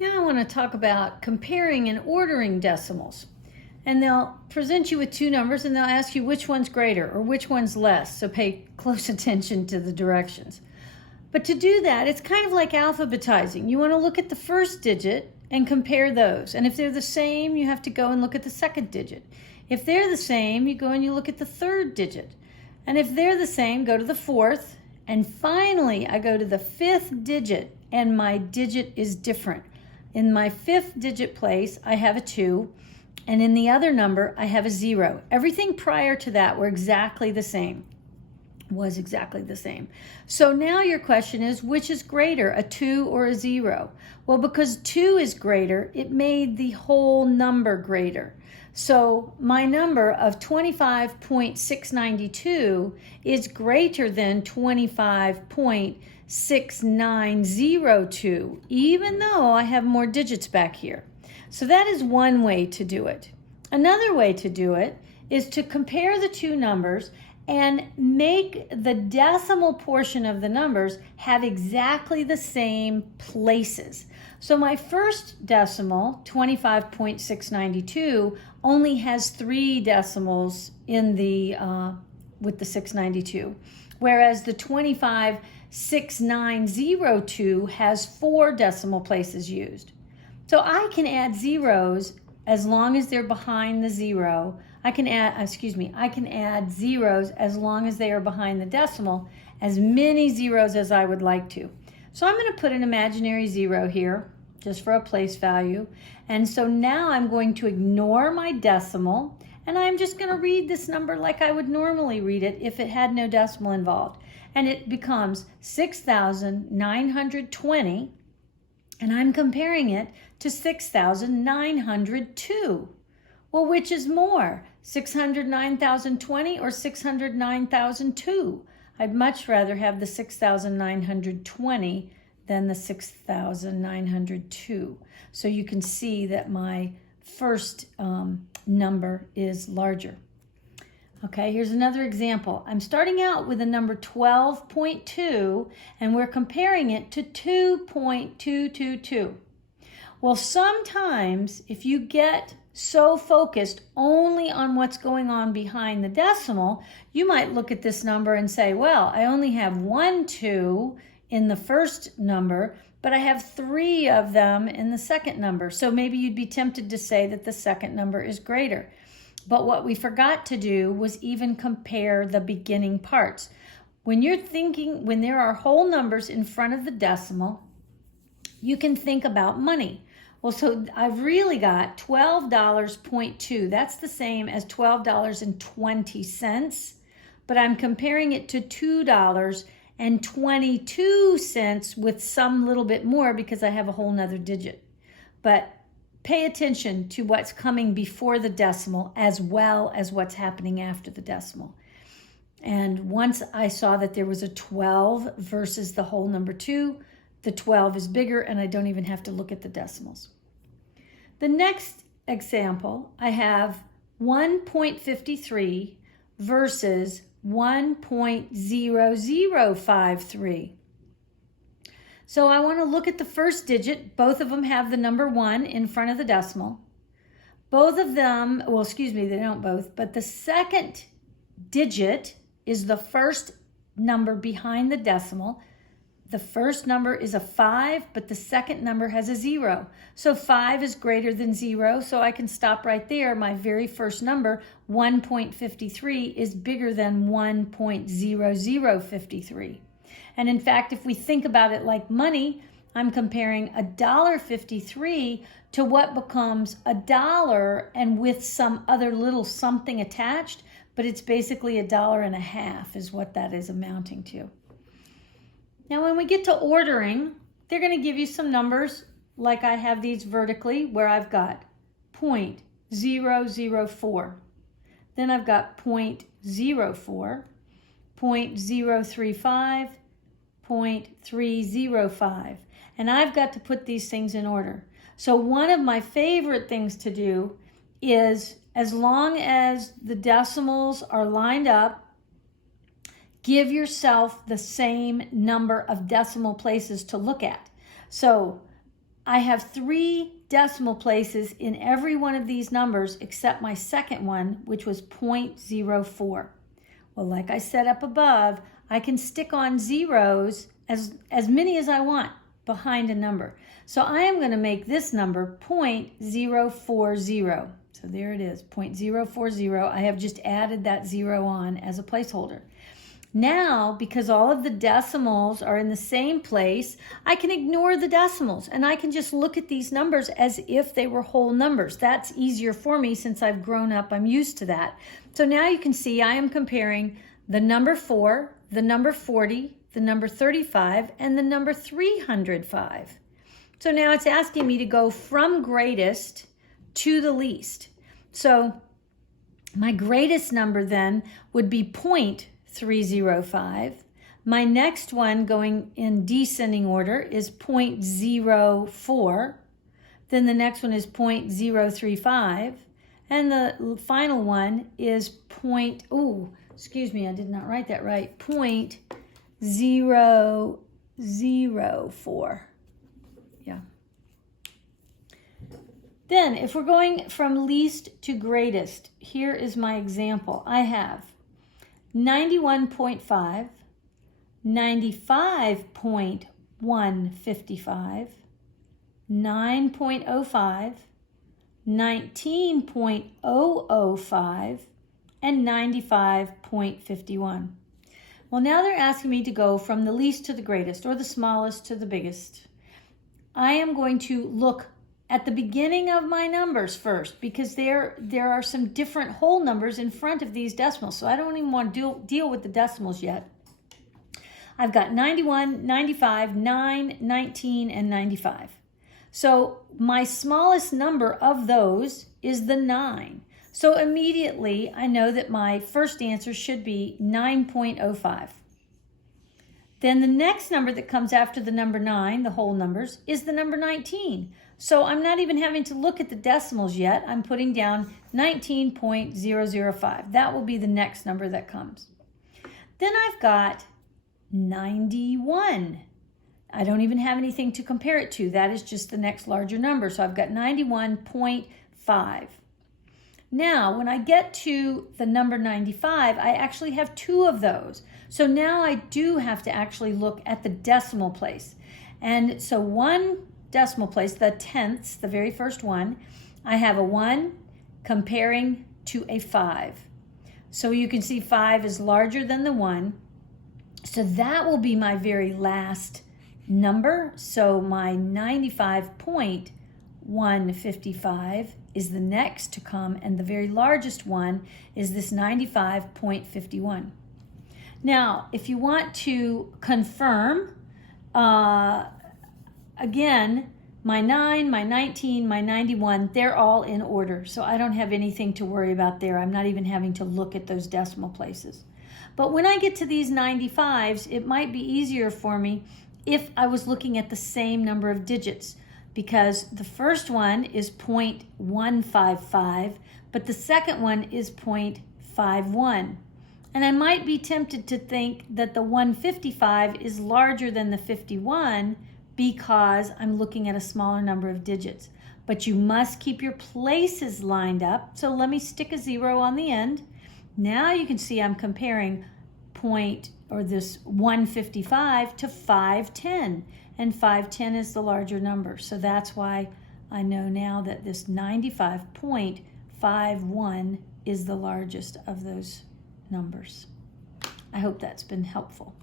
Now I want to talk about comparing and ordering decimals. And they'll present you with two numbers and they'll ask you which one's greater or which one's less. So pay close attention to the directions. But to do that, it's kind of like alphabetizing. You want to look at the first digit and compare those. And if they're the same, you have to go and look at the second digit. If they're the same, you go and you look at the third digit. And if they're the same, go to the fourth. And finally, I go to the fifth digit and my digit is different. In my fifth digit place, I have a 2, and in the other number, I have a 0. Everything prior to that was exactly the same. So now your question is, which is greater, a 2 or a 0? Well, because 2 is greater, it made the whole number greater. So my number of 25.692 is greater than 25.6902, even though I have more digits back here. So that is one way to do it. Another way to do it is to compare the two numbers and make the decimal portion of the numbers have exactly the same places. So my first decimal, 25.692, only has 3 decimals in the with the 692, whereas the 25.6902 has 4 decimal places used. So I can add zeros as long as they're behind the 0. I can add zeros as long as they are behind the decimal, as many zeros as I would like to. So I'm going to put an imaginary 0 here, just for a place value. And so now I'm going to ignore my decimal, and I'm just going to read this number like I would normally read it if it had no decimal involved. And it becomes 6,920, and I'm comparing it to 6,902. Well, which is more, 609,020 or 609,002? I'd much rather have the 6,920 than the 6,902. So you can see that my first number is larger. Okay, here's another example. I'm starting out with a number 12.2, and we're comparing it to 2.222. Well, sometimes if you get so focused only on what's going on behind the decimal, you might look at this number and say, well, I only have 1 2 in the first number, but I have 3 of them in the second number. So maybe you'd be tempted to say that the second number is greater. But what we forgot to do was even compare the beginning parts. When there are whole numbers in front of the decimal, you can think about money. Well, so I've really got $12.2. That's the same as $12.20, but I'm comparing it to $2.22 with some little bit more because I have a whole nother digit. But pay attention to what's coming before the decimal as well as what's happening after the decimal. And once I saw that there was a 12 versus the whole number 2, the 12 is bigger and I don't even have to look at the decimals. The next example, I have 1.53 versus 1.0053. So I want to look at the first digit. Both of them have the number 1 in front of the decimal. Both of them, well, excuse me, they don't both, but the second digit is the first number behind the decimal. The first number is a 5, but the second number has a 0. So 5 is greater than 0, so I can stop right there. My very first number, 1.53, is bigger than 1.0053. And in fact, if we think about it like money, I'm comparing $1.53 to what becomes $1 and with some other little something attached, but it's basically $1.50 is what that is amounting to. Now, when we get to ordering, they're going to give you some numbers, like I have these vertically, where I've got 0.004. Then I've got 0.04, 0.035, 0.305. And I've got to put these things in order. So one of my favorite things to do is, as long as the decimals are lined up, give yourself the same number of decimal places to look at. So I have 3 decimal places in every one of these numbers except my second one, which was 0.04. Well, like I said up above, I can stick on zeros as many as I want behind a number. So I am going to make this number 0.040. So there it is, 0.040. I have just added that 0 on as a placeholder. Now, because all of the decimals are in the same place, I can ignore the decimals and I can just look at these numbers as if they were whole numbers. That's easier for me since I've grown up. I'm used to that. So now you can see I am comparing the number 4, the number 40, the number 35, and the number 305. So now it's asking me to go from greatest to the least. So my greatest number then would be 0.305. My next one, going in descending order, is 0.04. Then the next one is 0.035. And the final one is excuse me, I did not write that right, 0.004. Yeah. Then if we're going from least to greatest, here is my example. I have 91.5, 95.155, 9.05, 19.005, and 95.51. Well, now they're asking me to go from the least to the greatest, or the smallest to the biggest. I am going to look at the beginning of my numbers first, because there are some different whole numbers in front of these decimals, so I don't even want to deal with the decimals yet. I've got 91, 95, 9, 19, and 95. So my smallest number of those is the 9. So immediately I know that my first answer should be 9.05. Then the next number that comes after the number 9, the whole numbers, is the number 19. So I'm not even having to look at the decimals yet. I'm putting down 19.005. That will be the next number that comes. Then I've got 91. I don't even have anything to compare it to. That is just the next larger number. So I've got 91.5. Now, when I get to the number 95, I actually have 2 of those. So now I do have to actually look at the decimal place. And so one decimal place, the tenths, the very first one, I have a 1 comparing to a 5. So you can see 5 is larger than the 1. So that will be my very last number. So my 95.155 is the next to come, and the very largest one is this 95.51. Now, if you want to confirm, again, my 9, my 19, my 91, they're all in order. So I don't have anything to worry about there. I'm not even having to look at those decimal places. But when I get to these 95s, it might be easier for me if I was looking at the same number of digits, because the first one is 0.155, but the second one is 0.51. And I might be tempted to think that the 155 is larger than the 51 because I'm looking at a smaller number of digits. But you must keep your places lined up. So let me stick a 0 on the end. Now you can see I'm comparing this 155 to 510. And 510 is the larger number. So that's why I know now that this 95.51 is the largest of those numbers. I hope that's been helpful.